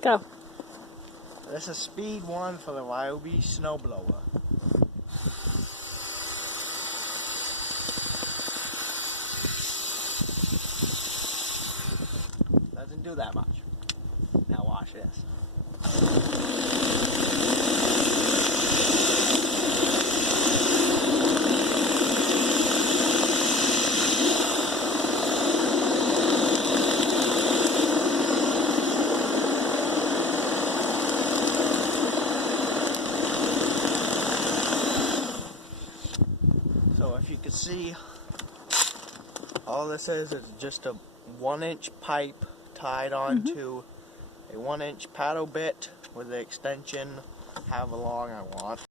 Go. This is speed 1 for the Ryobi snowblower. Doesn't do that much. Now watch this. So if you can see, all this is just a 1-inch pipe tied onto a 1-inch paddle bit with the extension however long I want.